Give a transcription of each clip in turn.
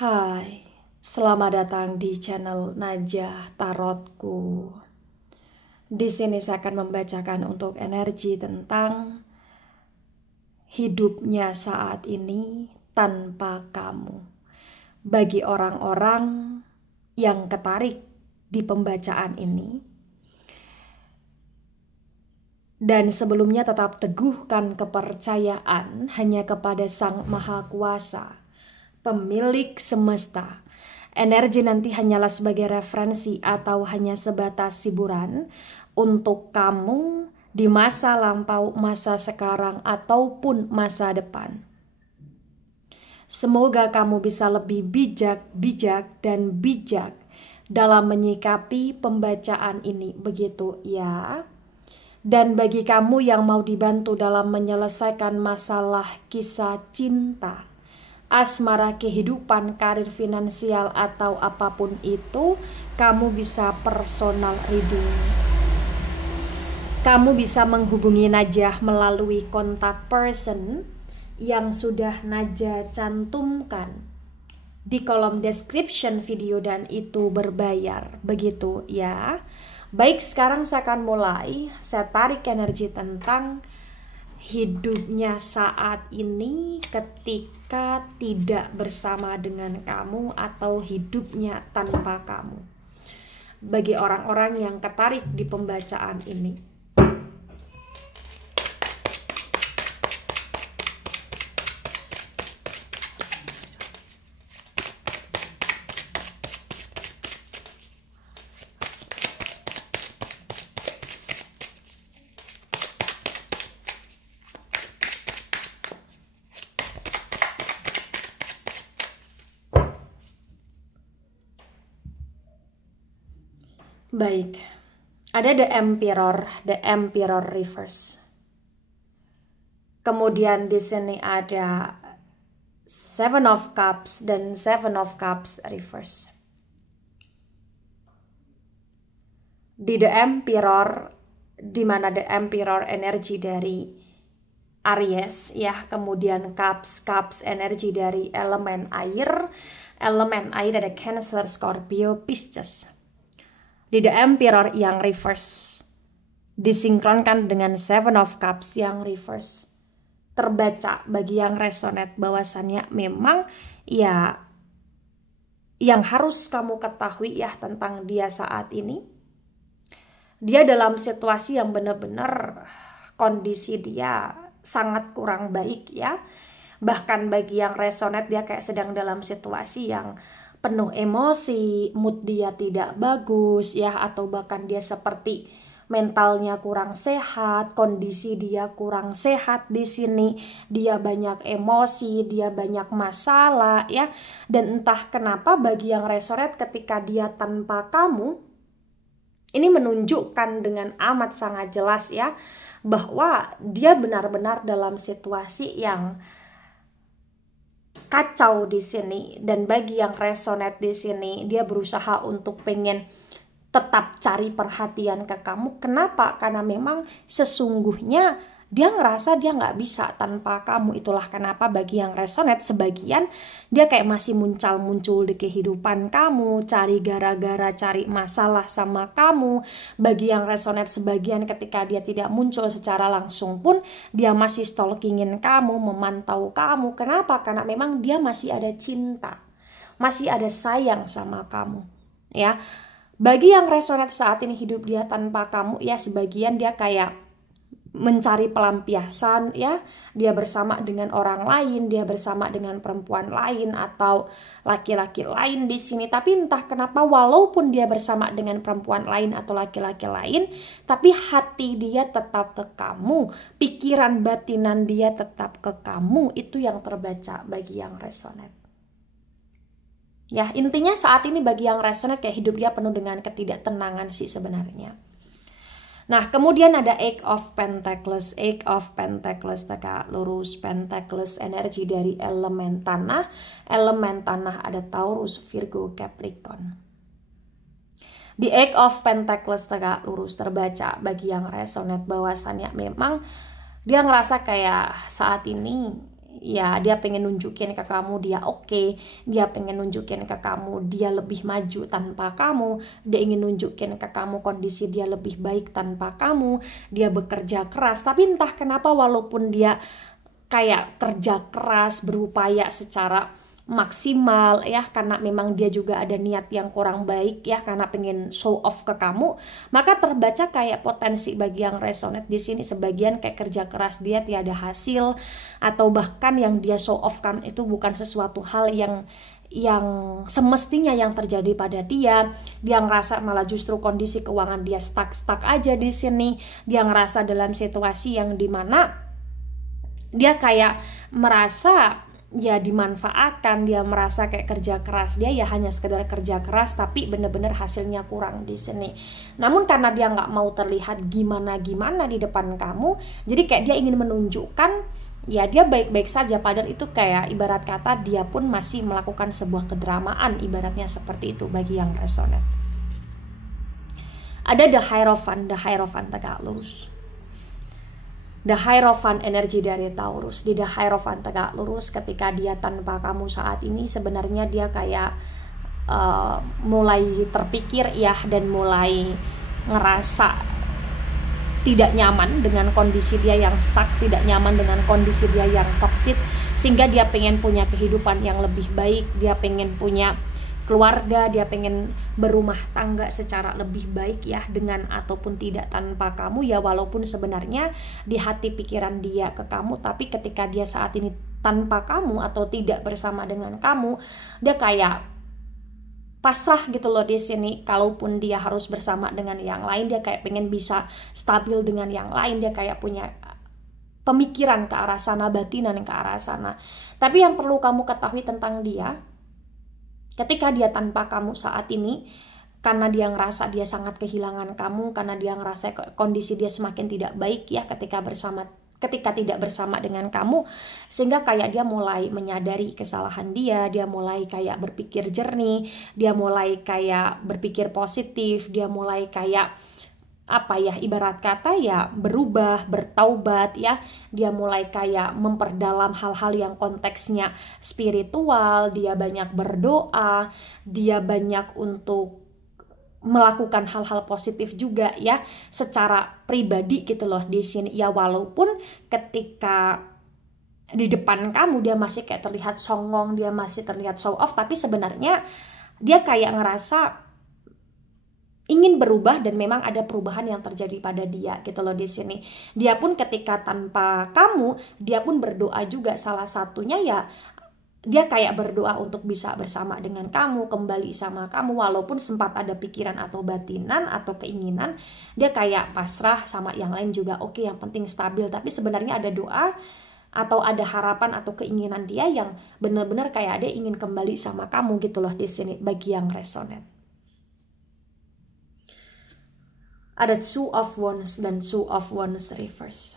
Hai, selamat datang di channel Najah Tarotku. Di sini saya akan membacakan untuk energi tentang hidupnya saat ini tanpa kamu. Bagi orang-orang yang ketarik di pembacaan ini, dan sebelumnya tetap teguhkan kepercayaan hanya kepada Sang Maha Kuasa, pemilik semesta. Energi nanti hanyalah sebagai referensi atau hanya sebatas hiburan untuk kamu di masa lampau, masa sekarang, ataupun masa depan. Semoga kamu bisa lebih bijak dalam menyikapi pembacaan ini, begitu ya. Dan bagi kamu yang mau dibantu dalam menyelesaikan masalah kisah cinta, asmara, kehidupan, karir, finansial, atau apapun itu, kamu bisa personal reading. Kamu bisa menghubungi Najah melalui kontak person yang sudah Najah cantumkan di kolom description video, dan itu berbayar, begitu ya. Baik, sekarang saya akan mulai. Saya tarik energi tentang hidupnya saat ini ketika tidak bersama dengan kamu atau hidupnya tanpa kamu. Bagi orang-orang yang ketarik di pembacaan ini. Baik, ada the Emperor reverse. Kemudian di sini ada Seven of Cups dan Seven of Cups reverse. Di the Emperor, di mana the Emperor energi dari Aries ya, kemudian Cups energi dari elemen air ada Cancer, Scorpio, Pisces. Di the Emperor yang reverse disinkronkan dengan Seven of Cups yang reverse, terbaca bagi yang resonate bahwasannya memang ya yang harus kamu ketahui ya tentang dia saat ini, dia dalam situasi yang benar-benar kondisi dia sangat kurang baik ya. Bahkan bagi yang resonate, dia kayak sedang dalam situasi yang penuh emosi, mood dia tidak bagus ya, atau bahkan dia seperti mentalnya kurang sehat, kondisi dia kurang sehat di sini, dia banyak emosi, dia banyak masalah ya. Dan entah kenapa bagi yang resonate ketika dia tanpa kamu, ini menunjukkan dengan amat sangat jelas ya bahwa dia benar-benar dalam situasi yang kacau di sini. Dan bagi yang resonate di sini, dia berusaha untuk pengen tetap cari perhatian ke kamu. Kenapa? Karena memang sesungguhnya dia ngerasa dia nggak bisa tanpa kamu. Itulah kenapa bagi yang resonate sebagian dia kayak masih muncul di kehidupan kamu, cari gara-gara, cari masalah sama kamu. Bagi yang resonate sebagian ketika dia tidak muncul secara langsung pun dia masih stalkingin kamu, memantau kamu. Kenapa? Karena memang dia masih ada cinta, masih ada sayang sama kamu ya. Bagi yang resonate saat ini hidup dia tanpa kamu ya, sebagian dia kayak mencari pelampiasan ya, dia bersama dengan orang lain, dia bersama dengan perempuan lain atau laki-laki lain di sini. Tapi entah kenapa walaupun dia bersama dengan perempuan lain atau laki-laki lain, tapi hati dia tetap ke kamu, pikiran batinan dia tetap ke kamu. Itu yang terbaca bagi yang resonate. Ya, intinya saat ini bagi yang resonate kayak hidup dia penuh dengan ketidaktenangan sih sebenarnya. Nah, kemudian ada Eight of Pentacles tegak lurus, Pentacles energi dari elemen tanah ada Taurus, Virgo, Capricorn. Di Eight of Pentacles tegak lurus terbaca bagi yang resonate bahwasannya memang dia ngerasa kayak saat ini ya dia pengen nunjukin ke kamu dia oke, dia pengen nunjukin ke kamu dia lebih maju tanpa kamu, dia ingin nunjukin ke kamu kondisi dia lebih baik tanpa kamu, dia bekerja keras. Tapi entah kenapa walaupun dia kayak kerja keras, berupaya secara maksimal ya, karena memang dia juga ada niat yang kurang baik ya, karena pengen show off ke kamu, maka terbaca kayak potensi bagi yang resonate di sini sebagian kayak kerja keras dia tiada hasil, atau bahkan yang dia show off kan itu bukan sesuatu hal yang semestinya yang terjadi pada dia. Dia ngerasa malah justru kondisi keuangan dia stuck aja di sini. Dia ngerasa dalam situasi yang dimana dia kayak merasa ya dimanfaatkan, dia merasa kayak kerja keras dia ya hanya sekedar kerja keras tapi bener-bener hasilnya kurang di sini. Namun karena dia nggak mau terlihat gimana-gimana di depan kamu, jadi kayak dia ingin menunjukkan ya dia baik-baik saja, padahal itu kayak ibarat kata dia pun masih melakukan sebuah kedramaan, ibaratnya seperti itu bagi yang resonate. Ada the Hierophant tegak lurus. The Hierophant energi dari Taurus. Di The Hierophant tegak lurus, ketika dia tanpa kamu saat ini sebenarnya dia kayak mulai terpikir ya, dan mulai ngerasa tidak nyaman dengan kondisi dia yang stuck, tidak nyaman dengan kondisi dia yang toksik, sehingga dia pengen punya kehidupan yang lebih baik, dia pengen punya keluarga, dia pengen berumah tangga secara lebih baik ya, dengan ataupun tidak tanpa kamu ya, walaupun sebenarnya di hati pikiran dia ke kamu, tapi ketika dia saat ini tanpa kamu atau tidak bersama dengan kamu, dia kayak pasrah gitu loh di sini. Kalaupun dia harus bersama dengan yang lain, dia kayak pengen bisa stabil dengan yang lain, dia kayak punya pemikiran ke arah sana, batinan ke arah sana. Tapi yang perlu kamu ketahui tentang dia, ketika dia tanpa kamu saat ini, karena dia ngerasa dia sangat kehilangan kamu, karena dia ngerasa kondisi dia semakin tidak baik ya ketika tidak bersama dengan kamu, sehingga kayak dia mulai menyadari kesalahan dia mulai kayak berpikir jernih, dia mulai kayak berpikir positif, dia mulai kayak apa ya, ibarat kata ya berubah, bertaubat ya. Dia mulai kayak memperdalam hal-hal yang konteksnya spiritual, dia banyak berdoa, dia banyak untuk melakukan hal-hal positif juga ya secara pribadi gitu loh di sini ya. Walaupun ketika di depan kamu dia masih kayak terlihat songong, dia masih terlihat show off, tapi sebenarnya dia kayak ngerasa ingin berubah, dan memang ada perubahan yang terjadi pada dia gitu loh di sini. Dia pun ketika tanpa kamu, dia pun berdoa juga, salah satunya ya dia kayak berdoa untuk bisa bersama dengan kamu, kembali sama kamu, walaupun sempat ada pikiran atau batinan atau keinginan, dia kayak pasrah sama yang lain juga, oke, yang penting stabil. Tapi sebenarnya ada doa atau ada harapan atau keinginan dia yang benar-benar kayak dia ingin kembali sama kamu gitu loh di sini bagi yang resonate. Ada Two of Wands dan Two of Wands reverse.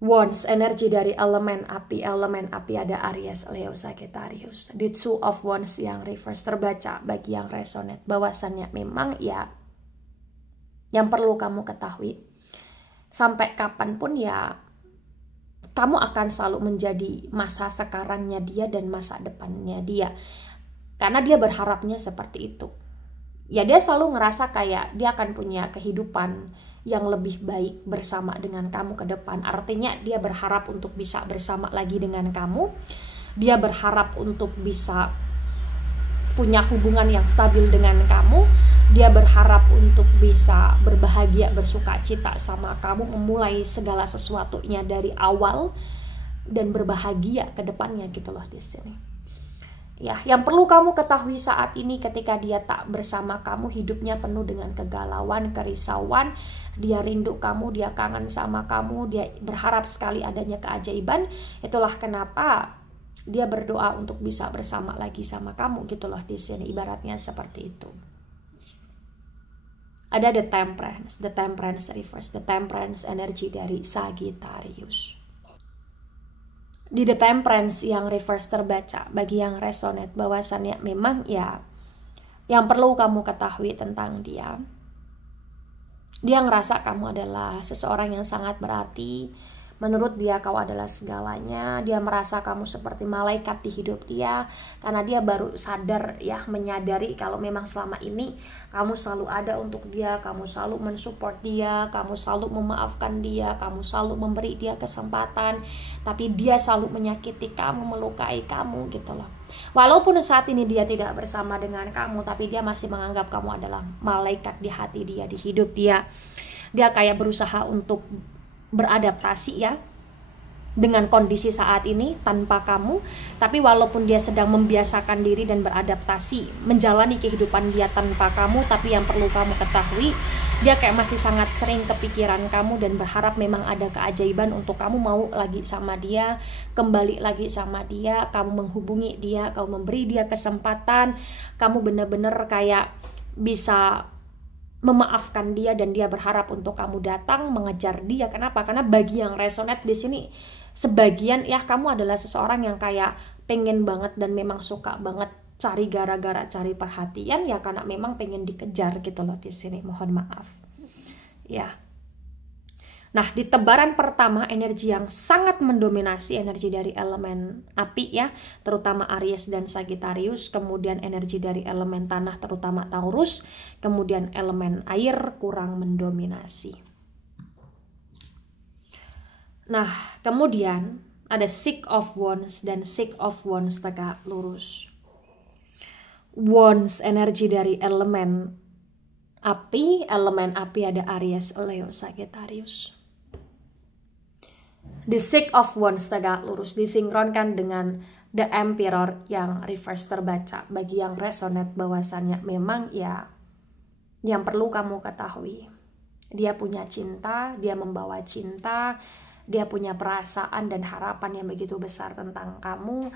Wands, energi dari elemen api ada Aries, Leo, Sagittarius. Di Two of Wands yang reverse terbaca bagi yang resonate bahwasannya memang ya yang perlu kamu ketahui, sampai kapanpun ya kamu akan selalu menjadi masa sekarangnya dia dan masa depannya dia, karena dia berharapnya seperti itu. Ya dia selalu ngerasa kayak dia akan punya kehidupan yang lebih baik bersama dengan kamu ke depan. Artinya dia berharap untuk bisa bersama lagi dengan kamu. Dia berharap untuk bisa punya hubungan yang stabil dengan kamu. Dia berharap untuk bisa berbahagia, bersuka cita sama kamu, memulai segala sesuatunya dari awal dan berbahagia ke depannya gitu loh di sini. Ya, yang perlu kamu ketahui saat ini, ketika dia tak bersama kamu, hidupnya penuh dengan kegalauan, kerisauan. Dia rindu kamu, dia kangen sama kamu, dia berharap sekali adanya keajaiban. Itulah kenapa dia berdoa untuk bisa bersama lagi sama kamu gitu loh di sini, ibaratnya seperti itu. Ada the Temperance reverse, the Temperance energi dari Sagittarius. Di The Temperance yang reverse terbaca bagi yang resonate bahwasannya memang ya yang perlu kamu ketahui tentang dia ngerasa kamu adalah seseorang yang sangat berarti, Menurut dia kau adalah segalanya. Dia merasa kamu seperti malaikat di hidup dia, karena dia baru sadar ya, menyadari kalau memang selama ini kamu selalu ada untuk dia, kamu selalu mensupport dia, kamu selalu memaafkan dia, kamu selalu memberi dia kesempatan, tapi dia selalu menyakiti kamu, melukai kamu gitu loh. Walaupun saat ini dia tidak bersama dengan kamu, tapi dia masih menganggap kamu adalah malaikat di hati dia, di hidup dia. Dia kayak berusaha untuk beradaptasi ya dengan kondisi saat ini tanpa kamu, tapi walaupun dia sedang membiasakan diri dan beradaptasi menjalani kehidupan dia tanpa kamu, tapi yang perlu kamu ketahui, dia kayak masih sangat sering kepikiran kamu dan berharap memang ada keajaiban untuk kamu mau lagi sama dia, kembali lagi sama dia, kamu menghubungi dia, kamu memberi dia kesempatan, kamu benar-benar kayak bisa memaafkan dia, dan dia berharap untuk kamu datang mengejar dia. Kenapa? Karena bagi yang resonate di sini, sebagian ya kamu adalah seseorang yang kayak pengen banget dan memang suka banget cari gara-gara, cari perhatian ya, karena memang pengen dikejar gitu loh di sini. Mohon maaf. Ya. Nah, di tebaran pertama energi yang sangat mendominasi energi dari elemen api ya, terutama Aries dan Sagittarius, kemudian energi dari elemen tanah terutama Taurus, kemudian elemen air kurang mendominasi. Nah, kemudian ada Six of Wands dan Six of Wands tegak lurus. Wands energi dari elemen api ada Aries, Leo, Sagittarius. The Six of Wands tegak lurus disinkronkan dengan The Emperor yang reverse terbaca. Bagi yang resonate bahwasannya memang ya yang perlu kamu ketahui, dia punya cinta, dia membawa cinta, dia punya perasaan dan harapan yang begitu besar tentang kamu.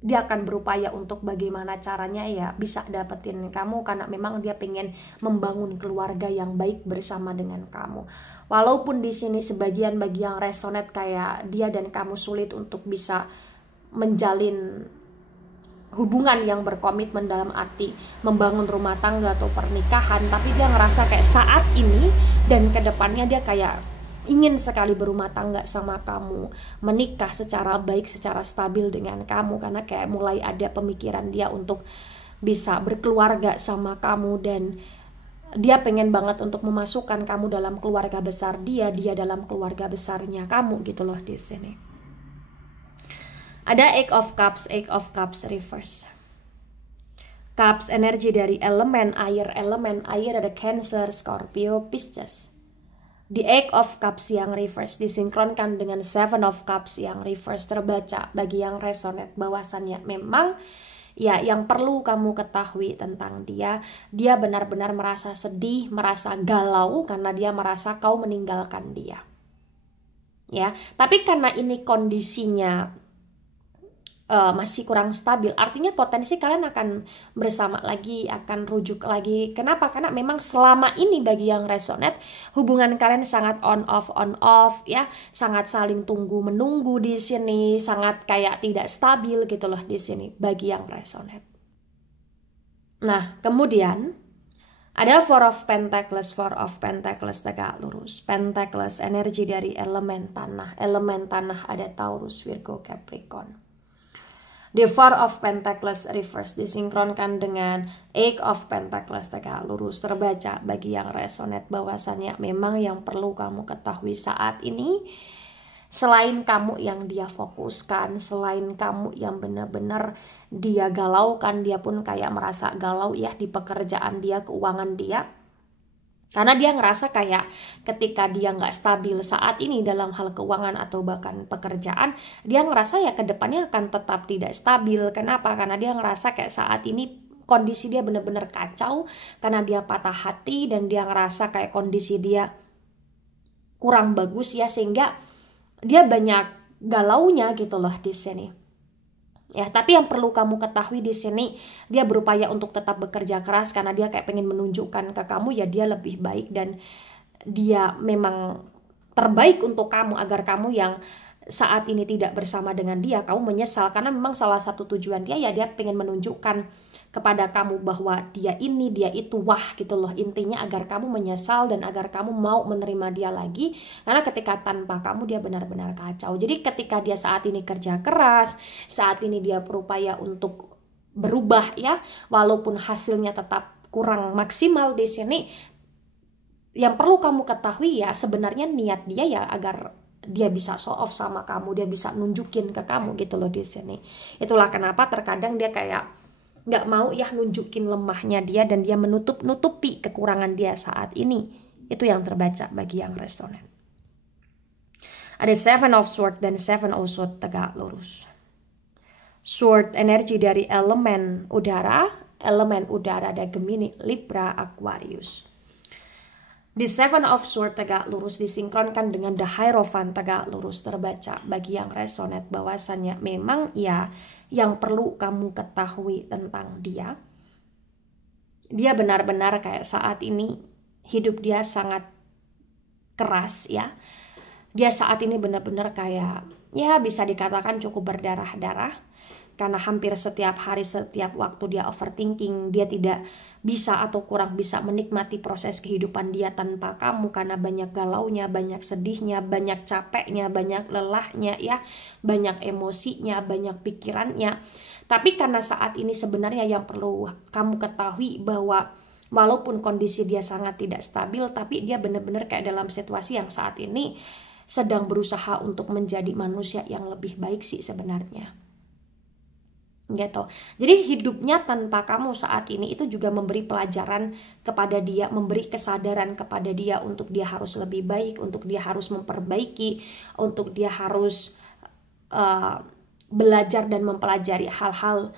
Dia akan berupaya untuk bagaimana caranya ya bisa dapetin kamu, karena memang dia pengen membangun keluarga yang baik bersama dengan kamu. Walaupun di sini sebagian bagi yang resonate kayak dia dan kamu sulit untuk bisa menjalin hubungan yang berkomitmen dalam arti membangun rumah tangga atau pernikahan, tapi dia ngerasa kayak saat ini dan kedepannya dia kayak ingin sekali berumah tangga sama kamu, menikah secara baik, secara stabil dengan kamu, karena kayak mulai ada pemikiran dia untuk bisa berkeluarga sama kamu, dan dia pengen banget untuk memasukkan kamu dalam keluarga besar dia dalam keluarga besarnya kamu gitu loh di sini. Ada Eight of Cups reverse. Cups energi dari elemen air ada Cancer, Scorpio, Pisces. The Eight of Cups yang reverse disinkronkan dengan Seven of Cups yang reverse terbaca. Bagi yang resonate bahwasannya memang ya yang perlu kamu ketahui tentang dia benar-benar merasa sedih, merasa galau karena dia merasa kau meninggalkan dia. Ya, tapi karena ini kondisinya masih kurang stabil, artinya potensi kalian akan bersama lagi, akan rujuk lagi. Kenapa? Karena memang selama ini bagi yang resonate hubungan kalian sangat on off ya, sangat saling tunggu menunggu di sini, sangat kayak tidak stabil gitu loh di sini bagi yang resonate. Nah, kemudian ada Four of Pentacles tegak lurus. Pentacles energi dari elemen tanah ada Taurus, Virgo, Capricorn. The Four of Pentacles reverse disinkronkan dengan Eight of Pentacles tegak lurus terbaca. Bagi yang resonate bahwasannya memang yang perlu kamu ketahui saat ini, selain kamu yang dia fokuskan, selain kamu yang benar-benar dia galaukan, dia pun kayak merasa galau ya di pekerjaan dia, keuangan dia. Karena dia ngerasa kayak ketika dia nggak stabil saat ini dalam hal keuangan atau bahkan pekerjaan, dia ngerasa ya kedepannya akan tetap tidak stabil. Kenapa? Karena dia ngerasa kayak saat ini kondisi dia benar-benar kacau, karena dia patah hati dan dia ngerasa kayak kondisi dia kurang bagus ya, sehingga dia banyak galaunya gitu loh di sini. Ya, tapi yang perlu kamu ketahui di sini, dia berupaya untuk tetap bekerja keras karena dia kayak pengen menunjukkan ke kamu ya dia lebih baik dan dia memang terbaik untuk kamu, agar kamu yang saat ini tidak bersama dengan dia, kamu menyesal karena memang salah satu tujuan dia ya dia pengen menunjukkan kepada kamu bahwa dia ini, dia itu, wah gitu loh. Intinya agar kamu menyesal dan agar kamu mau menerima dia lagi, karena ketika tanpa kamu dia benar-benar kacau. Jadi ketika dia saat ini kerja keras, saat ini dia berupaya untuk berubah ya, walaupun hasilnya tetap kurang maksimal di sini, yang perlu kamu ketahui ya sebenarnya niat dia ya agar dia bisa show off sama kamu, dia bisa nunjukin ke kamu gitu loh di sini. Itulah kenapa terkadang dia kayak nggak mau ya nunjukin lemahnya dia dan dia menutupi kekurangan dia saat ini. Itu yang terbaca bagi yang resonan. Ada Seven of Swords dan Seven of Swords tegak lurus. Sword energi dari elemen udara ada Gemini, Libra, Aquarius. Di Seven of Swords tegak lurus disinkronkan dengan The Hierophant tegak lurus, terbaca bagi yang resonate bahwasannya memang ya yang perlu kamu ketahui tentang dia benar-benar kayak saat ini hidup dia sangat keras ya. Dia saat ini benar-benar kayak ya bisa dikatakan cukup berdarah-darah. Karena hampir setiap hari, setiap waktu dia overthinking, dia tidak bisa atau kurang bisa menikmati proses kehidupan dia tanpa kamu karena banyak galaunya, banyak sedihnya, banyak capeknya, banyak lelahnya ya, banyak emosinya, banyak pikirannya. Tapi karena saat ini sebenarnya yang perlu kamu ketahui bahwa walaupun kondisi dia sangat tidak stabil, tapi dia benar-benar kayak dalam situasi yang saat ini sedang berusaha untuk menjadi manusia yang lebih baik sih sebenarnya. Gitu. Jadi hidupnya tanpa kamu saat ini itu juga memberi pelajaran kepada dia, memberi kesadaran kepada dia untuk dia harus lebih baik, untuk dia harus memperbaiki, untuk dia harus belajar dan mempelajari hal-hal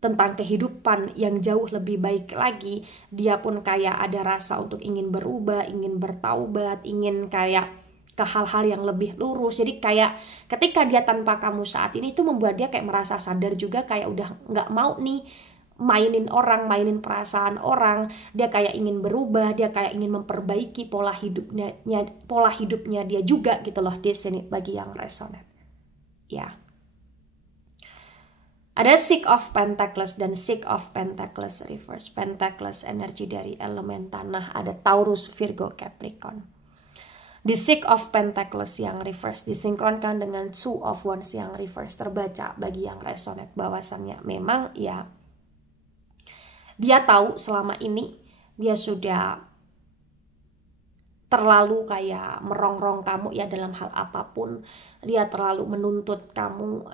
tentang kehidupan yang jauh lebih baik lagi. Dia pun kayak ada rasa untuk ingin berubah, ingin bertaubat, ingin kayak ke hal-hal yang lebih lurus. Jadi kayak ketika dia tanpa kamu saat ini itu membuat dia kayak merasa sadar juga, kayak udah nggak mau nih mainin orang, mainin perasaan orang. Dia kayak ingin berubah, dia kayak ingin memperbaiki pola hidupnya dia juga gitu loh di sini bagi yang resonate. Ya. Ada Six of Pentacles dan Six of Pentacles reverse. Pentacles energi dari elemen tanah, ada Taurus, Virgo, Capricorn. Di Six of Pentacles yang reverse disinkronkan dengan Two of Wands yang reverse, terbaca bagi yang resonate bahwasannya memang ya dia tahu selama ini dia sudah terlalu kayak merongrong kamu ya dalam hal apapun. Dia terlalu menuntut kamu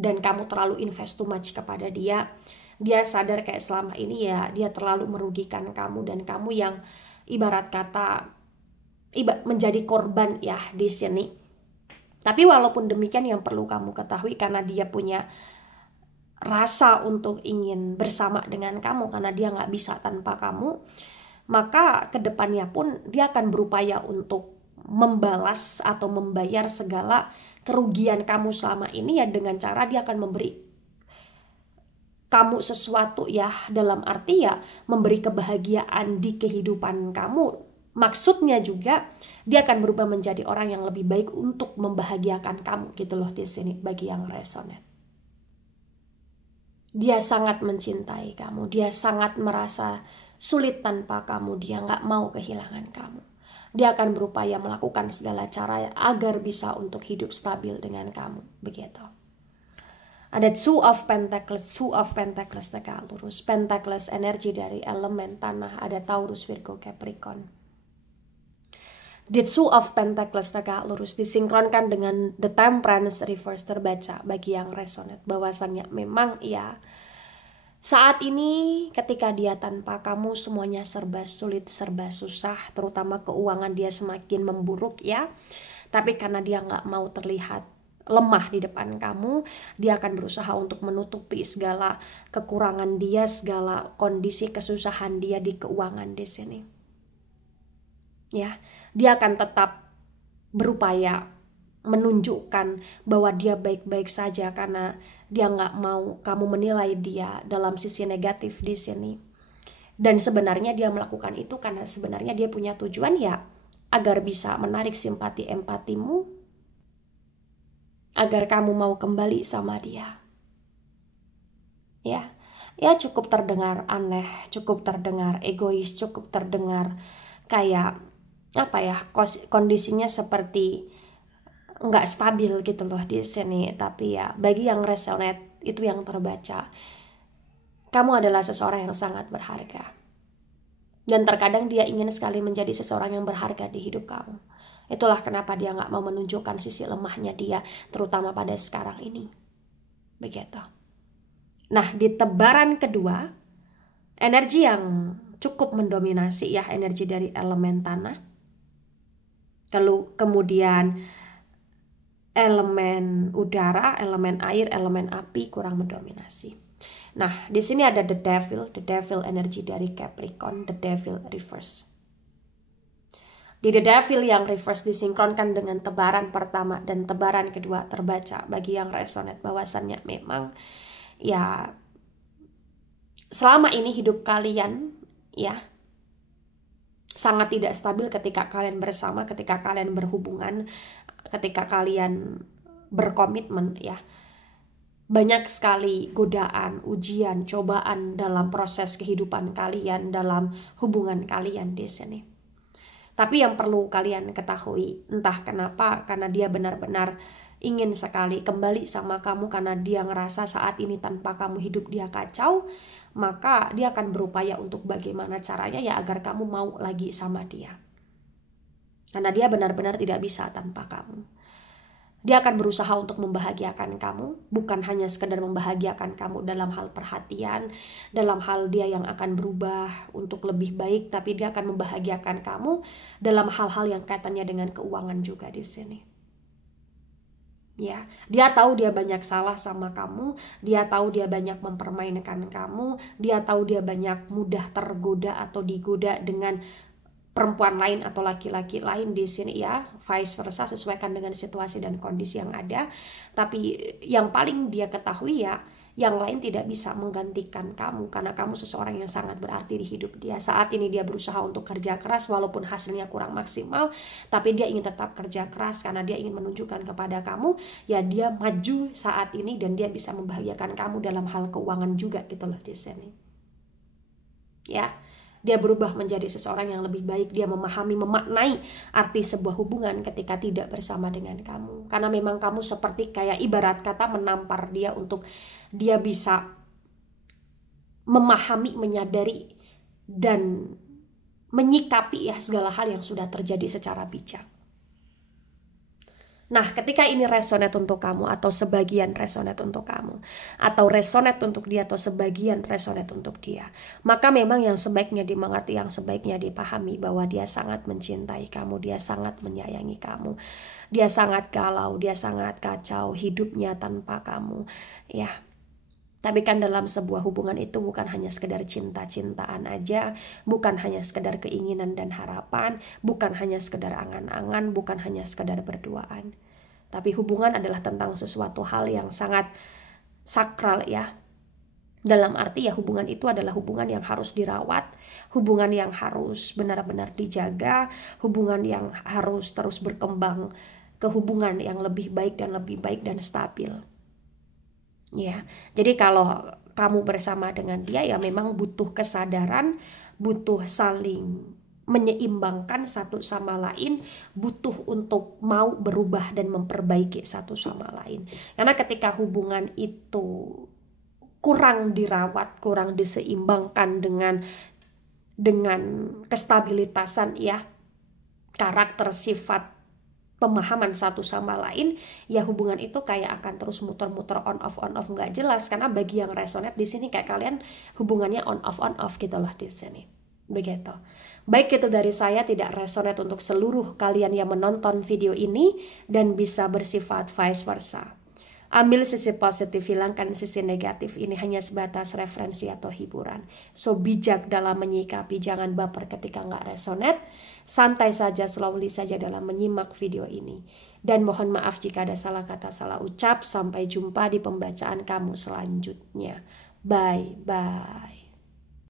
dan kamu terlalu invest too much kepada dia. Dia sadar kayak selama ini ya dia terlalu merugikan kamu dan kamu yang ibarat kata menjadi korban ya di sini. Tapi walaupun demikian yang perlu kamu ketahui, karena dia punya rasa untuk ingin bersama dengan kamu, karena dia nggak bisa tanpa kamu, maka kedepannya pun dia akan berupaya untuk membalas atau membayar segala kerugian kamu selama ini ya, dengan cara dia akan memberi kamu sesuatu ya, dalam arti ya memberi kebahagiaan di kehidupan kamu. Maksudnya juga dia akan berubah menjadi orang yang lebih baik untuk membahagiakan kamu gitu loh di sini bagi yang resonate. Dia sangat mencintai kamu, dia sangat merasa sulit tanpa kamu, dia nggak mau kehilangan kamu. Dia akan berupaya melakukan segala cara agar bisa untuk hidup stabil dengan kamu, begitu. Ada Two of Pentacles tegak lurus. Pentacles energi dari elemen tanah, ada Taurus, Virgo, Capricorn. The Two of Pentacles tegak lurus disinkronkan dengan The Temperance reverse, terbaca bagi yang resonate bahwasannya memang ya saat ini ketika dia tanpa kamu semuanya serba sulit, serba susah, terutama keuangan dia semakin memburuk ya. Tapi karena dia nggak mau terlihat lemah di depan kamu, dia akan berusaha untuk menutupi segala kekurangan dia, segala kondisi kesusahan dia di keuangan di sini. Ya, dia akan tetap berupaya menunjukkan bahwa dia baik-baik saja karena dia nggak mau kamu menilai dia dalam sisi negatif di sini. Dan sebenarnya dia melakukan itu karena sebenarnya dia punya tujuan ya agar bisa menarik simpati empatimu agar kamu mau kembali sama dia. Ya, ya cukup terdengar aneh, cukup terdengar egois, cukup terdengar kayak apa ya, kondisinya seperti nggak stabil gitu loh di sini. Tapi ya bagi yang resonate, itu yang terbaca, kamu adalah seseorang yang sangat berharga. Dan terkadang dia ingin sekali menjadi seseorang yang berharga di hidup kamu. Itulah kenapa dia nggak mau menunjukkan sisi lemahnya dia, terutama pada sekarang ini. Begitu. Nah, di tebaran kedua, energi yang cukup mendominasi ya, energi dari elemen tanah. Kemudian elemen udara, elemen air, elemen api kurang mendominasi. Nah, di sini ada the devil energi dari Capricorn, the devil reverse. Di the devil yang reverse disinkronkan dengan tebaran pertama dan tebaran kedua terbaca bagi yang resonate bahwasannya memang ya selama ini hidup kalian ya sangat tidak stabil ketika kalian bersama, ketika kalian berhubungan, ketika kalian berkomitmen ya. Banyak sekali godaan, ujian, cobaan dalam proses kehidupan kalian, dalam hubungan kalian di sini. Tapi yang perlu kalian ketahui, entah kenapa, karena dia benar-benar ingin sekali kembali sama kamu, karena dia ngerasa saat ini tanpa kamu hidup dia kacau, maka dia akan berupaya untuk bagaimana caranya ya agar kamu mau lagi sama dia. Karena dia benar-benar tidak bisa tanpa kamu. Dia akan berusaha untuk membahagiakan kamu, bukan hanya sekedar membahagiakan kamu dalam hal perhatian, dalam hal dia yang akan berubah untuk lebih baik, tapi dia akan membahagiakan kamu dalam hal-hal yang kaitannya dengan keuangan juga di sini. Ya, dia tahu dia banyak salah sama kamu, dia tahu dia banyak mempermainkan kamu, dia tahu dia banyak mudah tergoda atau digoda dengan perempuan lain atau laki-laki lain di sini ya, vice versa, sesuaikan dengan situasi dan kondisi yang ada. Tapi yang paling dia ketahui ya, yang lain tidak bisa menggantikan kamu karena kamu seseorang yang sangat berarti di hidup dia. Saat ini dia berusaha untuk kerja keras walaupun hasilnya kurang maksimal, tapi dia ingin tetap kerja keras karena dia ingin menunjukkan kepada kamu ya dia maju saat ini dan dia bisa membahagiakan kamu dalam hal keuangan juga gitu loh di sini. Ya. Dia berubah menjadi seseorang yang lebih baik. Dia memahami, memaknai arti sebuah hubungan ketika tidak bersama dengan kamu. Karena memang kamu seperti kayak ibarat kata menampar dia untuk dia bisa memahami, menyadari, dan menyikapi ya segala hal yang sudah terjadi secara bijak. Nah, ketika ini resonate untuk kamu atau sebagian resonate untuk kamu, atau resonate untuk dia atau sebagian resonate untuk dia, maka memang yang sebaiknya dimengerti, yang sebaiknya dipahami bahwa dia sangat mencintai kamu, dia sangat menyayangi kamu, dia sangat galau, dia sangat kacau hidupnya tanpa kamu, ya. Tapi kan dalam sebuah hubungan itu bukan hanya sekedar cinta-cintaan aja, bukan hanya sekedar keinginan dan harapan, bukan hanya sekedar angan-angan, bukan hanya sekedar berduaan. Tapi hubungan adalah tentang sesuatu hal yang sangat sakral ya. Dalam arti ya hubungan itu adalah hubungan yang harus dirawat, hubungan yang harus benar-benar dijaga, hubungan yang harus terus berkembang ke hubungan yang lebih baik dan stabil. Ya, jadi kalau kamu bersama dengan dia ya memang butuh kesadaran, butuh saling menyeimbangkan satu sama lain, butuh untuk mau berubah dan memperbaiki satu sama lain. Karena ketika hubungan itu kurang dirawat, kurang diseimbangkan dengan kestabilitasan ya, karakter, sifat, pemahaman satu sama lain, ya hubungan itu kayak akan terus muter-muter on off nggak jelas. Karena bagi yang resonate di sini kayak kalian hubungannya on off gitu loh di sini. Begitu. Baik, itu dari saya, tidak resonate untuk seluruh kalian yang menonton video ini dan bisa bersifat vice versa. Ambil sisi positif, hilangkan sisi negatif. Ini hanya sebatas referensi atau hiburan. So bijak dalam menyikapi, jangan baper ketika nggak resonate. Santai saja, slowly saja dalam menyimak video ini. Dan mohon maaf jika ada salah kata, salah ucap. Sampai jumpa di pembacaan kamu selanjutnya. Bye-bye.